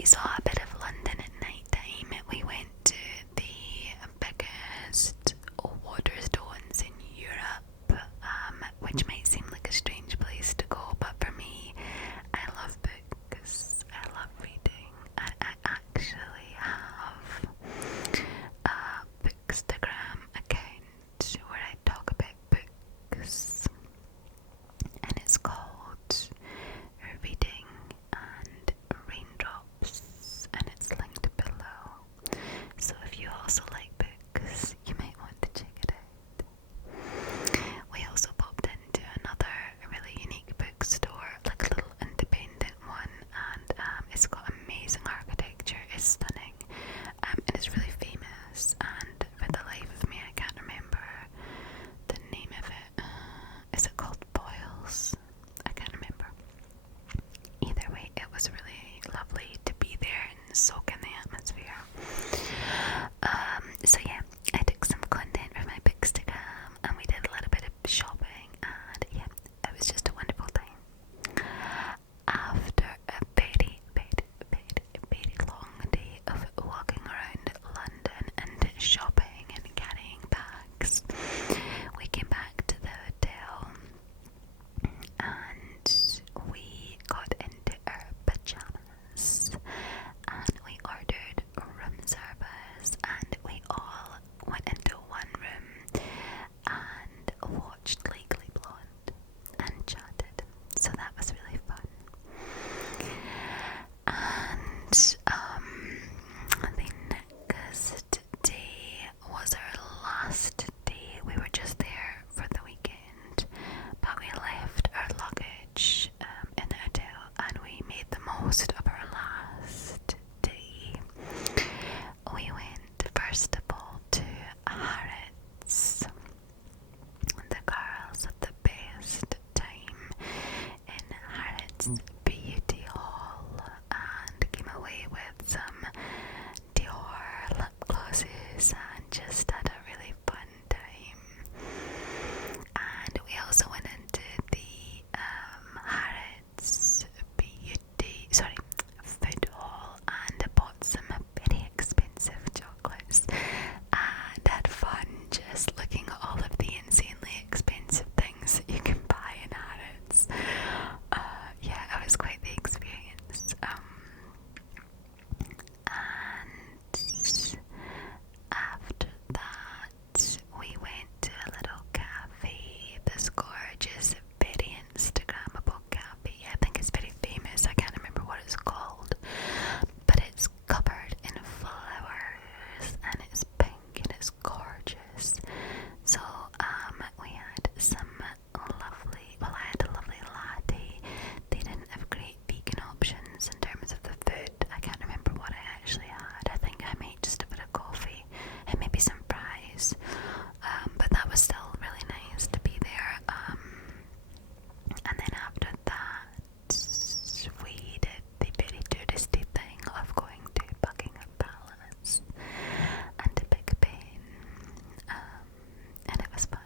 we saw a bit of London at night time. We went to the biggest Waterstones in Europe, which might seem like a strange place to go, but for me, I love books. I love reading. I actually have a bookstagram account where I talk about books, and it's called Reading and Raindrops, and it's linked below. So if you also like books, you might want to check it out. We also popped into another really unique bookstore, like a little independent one, and it's got amazing architecture. It's stunning, and it's really famous. And for the life of me, I can't remember the name of it. Is it called Boyles? I can't remember. Either way, it was really lovely to be there and soak in the atmosphere. So yeah, I took some content from my Bookstagram and we did a little bit of shopping, and yeah, it was just a wonderful time. After a very, very, very, very long day of walking around London and shopping and carrying bags, we came back to the hotel and we got into our pajamas and we ordered room service, and we all went into one room and watched Legally Blonde and chatted. So that was really fun. And the next day was our last day. We were just there for the weekend, but we left our luggage in the hotel and we made the most of our last day. We went first of all to Harrods. The girls had the best time in Harrods Beauty Hall and came away with some Dior lip glosses and just had a really fun time. And we also went into the Harrods Food Hall and bought some very expensive chocolates and had fun just looking at all of the insanely expensive things that you can buy in Harrods. Yeah, it was quite the experience. And after that, we went to a little cafe, this gorgeous, very Instagrammable cafe. I think it's very famous. I can't remember what it's called, but it's covered in flowers and it's pink and it's gorgeous. So we had some I had a lovely latte. They didn't have great vegan options in terms of the food. I can't remember what I actually had. I think I made just a bit of coffee and maybe some fries, but that was still really nice to be there. And then after that, we did the very touristy thing of going to Buckingham Palace and to Big Ben, and it was fun.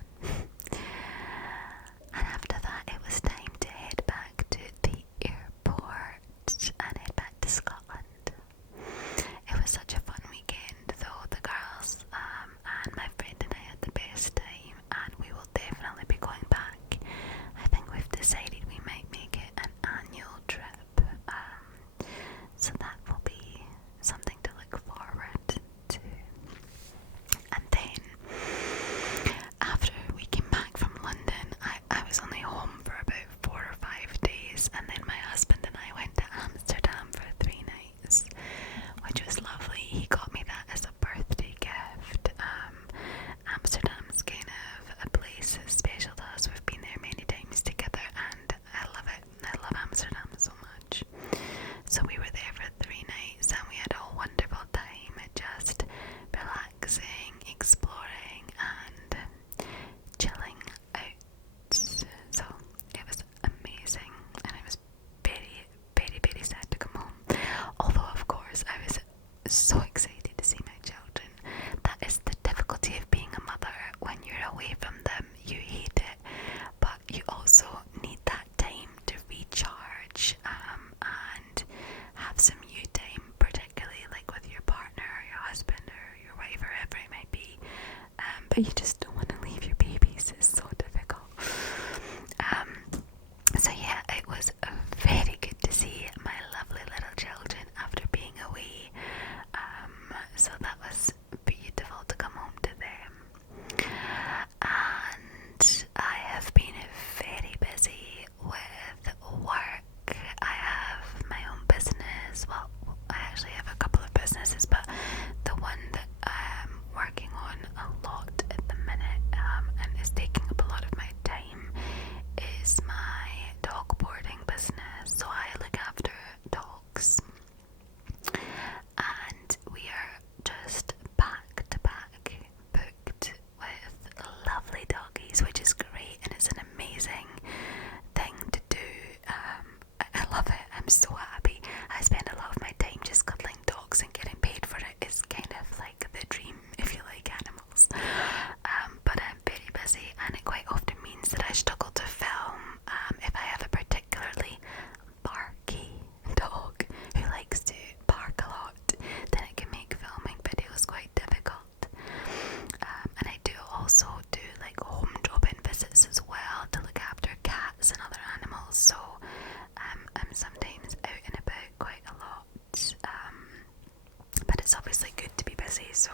And after that, it was time to head back to the airport and head back to Scotland. It was such a fun weekend, though. The girls and my friend and I had the best time, and we will definitely be going back. I think we've decided we might make it an annual trip, so that will be something to look forward to. And then, after we came back from London, I was only home for about 4 or 5 days, and then my husband and I went to Amsterdam for 3 nights, which was lovely. He got me that as a birthday gift. Amsterdam's kind of a place that's special to us. We've been there many times together and I love it. I love Amsterdam so much. So we were there for 3 nights and we had a wonderful time just relaxing, exploring and chilling out. So it was amazing, and I was very, very, very sad to come home. Although of course I was so excited to see my children. That is the difficulty of being a mother. When you're away from them, you hate it, but you also need that time to recharge and have some you time but you just don't want to leave your babies. It's so difficult. So yeah, it was very good to see my lovely little children after being away. So that was beautiful to come home to them. And I have been very busy with work. I have my own business. Well, I actually have a couple of businesses, but the one that I'm working on a lot at the minute, and is taking up a lot of my time, is my dog boarding business. So I look after dogs, and we are just back to back booked with lovely doggies, which is great, and it's an amazing thing to do. I love it. I'm so happy. I spend a lot of my time just cuddling dogs, and getting paid for it is kind of like the dream if you like animals. But I'm very busy, and it quite often means that I struggle to film. If I have a particularly barky dog who likes to bark a lot, then it can make filming videos quite difficult. And I do also do like home drop-in visits as well to look after cats and other animals, so I'm sometimes out and about quite a lot. But it's obviously good to be busy, so